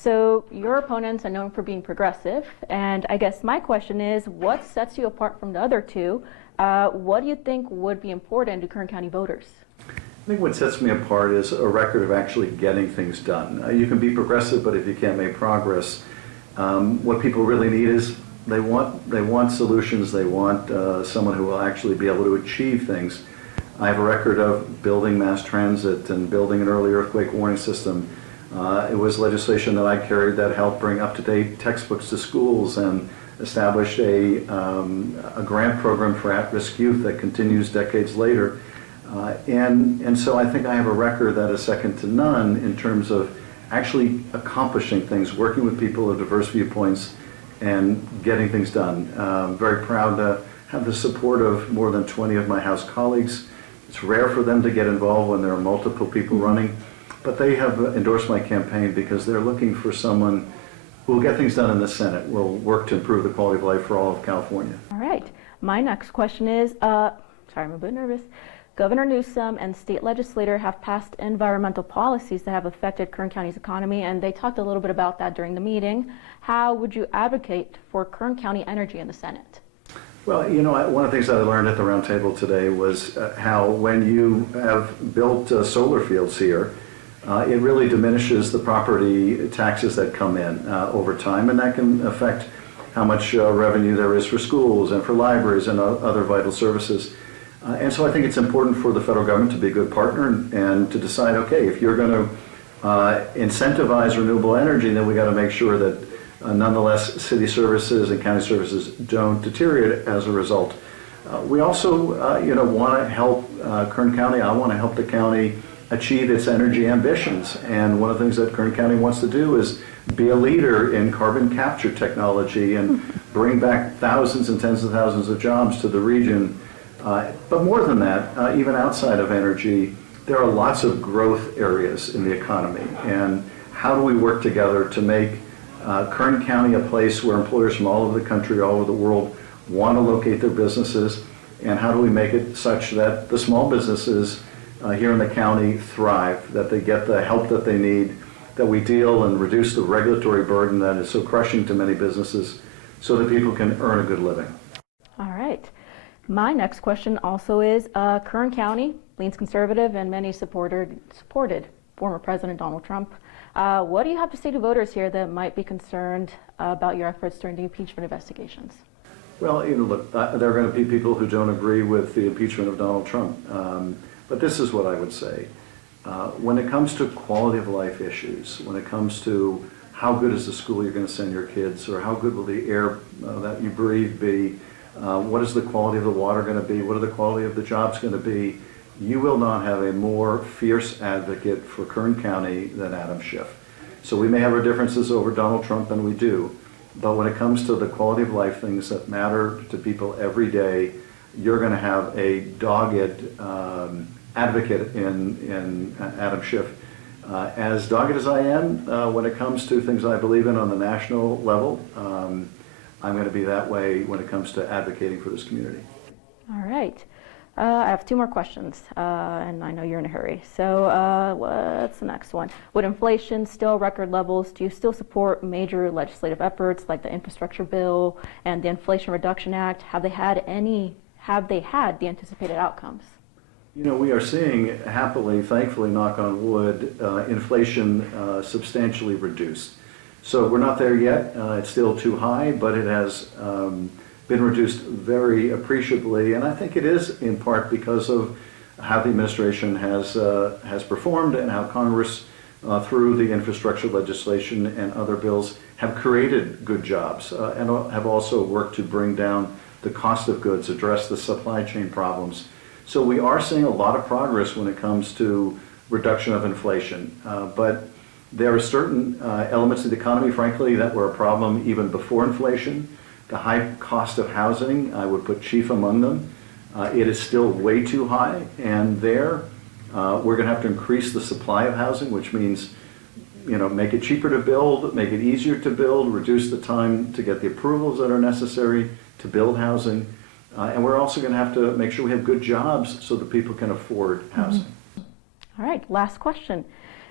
So your opponents are known for being progressive, and I guess my question is, what sets you apart from the other two? What do you think would be important to Kern County voters? I think what sets me apart is a record of actually getting things done. You can be progressive, but if you can't make progress, what people really need is they want solutions. They want someone who will actually be able to achieve things. I have a record of building mass transit and building an early earthquake warning system. It was legislation that I carried that helped bring up-to-date textbooks to schools and established a grant program for at-risk youth that continues decades later. And so I think I have a record that is second to none in terms of actually accomplishing things, working with people of diverse viewpoints and getting things done. I'm very proud to have the support of more than 20 of my House colleagues. It's rare for them to get involved when there are multiple people running, but they have endorsed my campaign because they're looking for someone who will get things done in the Senate, will work to improve the quality of life for all of California. All right. My next question is, sorry, I'm a bit nervous. Governor Newsom and state legislators have passed environmental policies that have affected Kern County's economy, and they talked a little bit about that during the meeting. How would you advocate for Kern County energy in the Senate? Well, you know, one of the things that I learned at the roundtable today was how when you have built solar fields here, it really diminishes the property taxes that come in over time, and that can affect how much revenue there is for schools and for libraries and other vital services. And so I think it's important for the federal government to be a good partner and to decide, okay, if you're going to incentivize renewable energy, then we got to make sure that nonetheless city services and county services don't deteriorate as a result. We also, you know, want to help Kern County. I want to help the county achieve its energy ambitions. And one of the things that Kern County wants to do is be a leader in carbon capture technology and bring back thousands and tens of thousands of jobs to the region. But more than that, even outside of energy, there are lots of growth areas in the economy. And how do we work together to make Kern County a place where employers from all over the country, all over the world, want to locate their businesses? And how do we make it such that the small businesses here in the county thrive, that they get the help that they need, that we deal and reduce the regulatory burden that is so crushing to many businesses so that people can earn a good living? All right. My next question also is, Kern County leans conservative and many supported former President Donald Trump. What do you have to say to voters here that might be concerned about your efforts during the impeachment investigations? Well, you know, look, there are going to be people who don't agree with the impeachment of Donald Trump. But this is what I would say. When it comes to quality of life issues, when it comes to how good is the school you're going to send your kids, or how good will the air that you breathe be, what is the quality of the water going to be, what are the quality of the jobs going to be, you will not have a more fierce advocate for Kern County than Adam Schiff. So we may have our differences over Donald Trump, and we do, but when it comes to the quality of life things that matter to people every day, you're going to have a dogged advocate in Adam Schiff. As dogged as I am, when it comes to things I believe in on the national level, I'm going to be that way when it comes to advocating for this community. All right. I have two more questions, and I know you're in a hurry. So what's the next one? With inflation still record levels, do you still support major legislative efforts like the infrastructure bill and the Inflation Reduction Act? Have they had the anticipated outcomes? You know, we are seeing, happily, thankfully, knock on wood, inflation substantially reduced. So we're not there yet. It's still too high, but it has been reduced very appreciably, and I think it is in part because of how the administration has performed and how Congress, through the infrastructure legislation and other bills, have created good jobs and have also worked to bring down the cost of goods, address the supply chain problems. So we are seeing a lot of progress when it comes to reduction of inflation, but there are certain elements of the economy, frankly, that were a problem even before inflation. The high cost of housing, I would put chief among them. It is still way too high, and there we're going to have to increase the supply of housing, which means, you know, make it cheaper to build, make it easier to build, reduce the time to get the approvals that are necessary to build housing, and we're also going to have to make sure we have good jobs so that people can afford housing. All right, last question.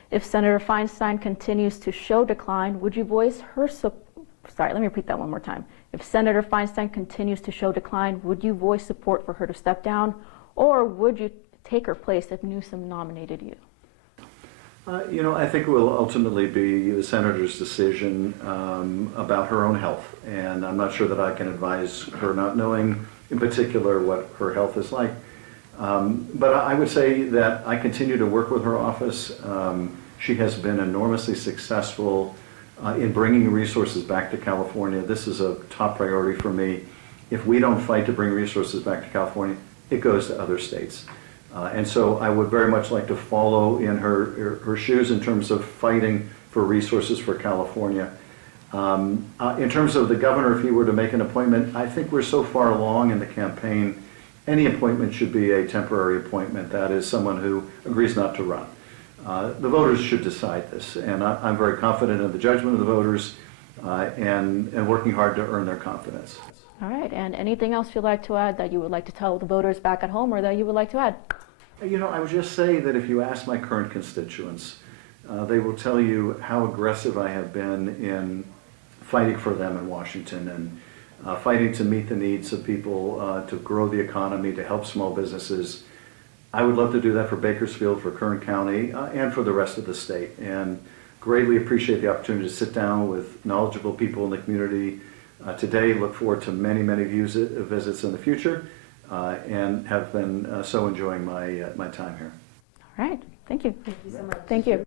If Senator Feinstein continues to show decline, would you voice her support? Sorry, let me repeat that one more time. If Senator Feinstein continues to show decline, would you voice support for her to step down, or would you take her place if Newsom nominated you? I think it will ultimately be the senator's decision about her own health, and I'm not sure that I can advise her, not knowing in particular what her health is like. But I would say that I continue to work with her office. She has been enormously successful in bringing resources back to California. This is a top priority for me. If we don't fight to bring resources back to California, it goes to other states. And so I would very much like to follow in her shoes in terms of fighting for resources for California. In terms of the governor, if he were to make an appointment, I think we're so far along in the campaign, any appointment should be a temporary appointment. That is someone who agrees not to run. The voters should decide this, and I'm very confident in the judgment of the voters and working hard to earn their confidence. All right, and anything else you'd like to add that you would like to tell the voters back at home or that you would like to add? I would just say that if you ask my current constituents, they will tell you how aggressive I have been in fighting for them in Washington and fighting to meet the needs of people, to grow the economy, to help small businesses. I would love to do that for Bakersfield, for Kern County, and for the rest of the state. And greatly appreciate the opportunity to sit down with knowledgeable people in the community today. Look forward to many, many visits in the future, and have been so enjoying my time here. All right, thank you. Thank you so much. Thank you.